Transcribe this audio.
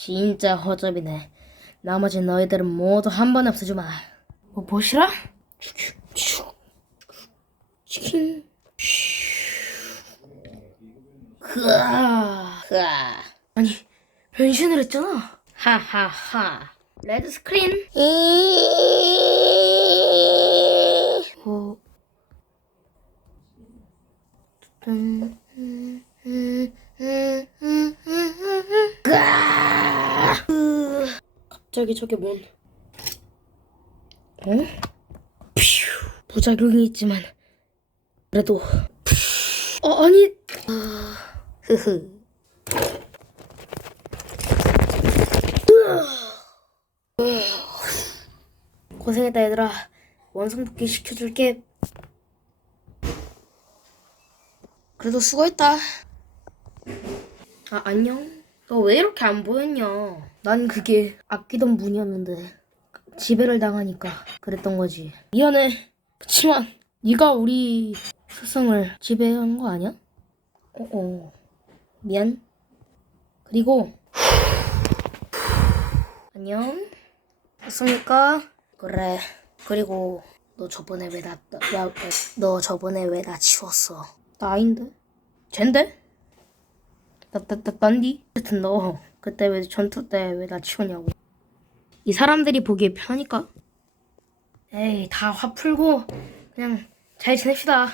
진짜 허접이네. 나머지 너희들은 모두 한 번에 없애주마. 뭐 보시라? 치킨. 흐아. 아니 변신을 했잖아. 하하하. 레드 스크린. 어. 음, 갑자기 저게 뭔? 어? 퓨, 부작용이 있지만 그래도 어 아니. 아, 흐흐. 고생했다 얘들아. 원성복귀 시켜줄게. 그래도 수고했다. 아 안녕 너 왜 이렇게 안 보였냐 난 그게 아끼던 분이었는데 지배를 당하니까 그랬던 거지 미안해 그치만 네가 우리 스승을 지배한 거 아니야? 어어 미안 그리고 안녕 됐습니까? 그래 그리고 너 저번에 왜 나, 야, 야, 너 저번에 왜 나 치웠어? 나 아닌데? 쟨데? 나, 나, 나, 난디? 하여튼 너 그때 왜 전투 때 왜 나 치웠냐고. 이 사람들이 보기에 편하니까. 에이 다 화 풀고 그냥 잘 지냅시다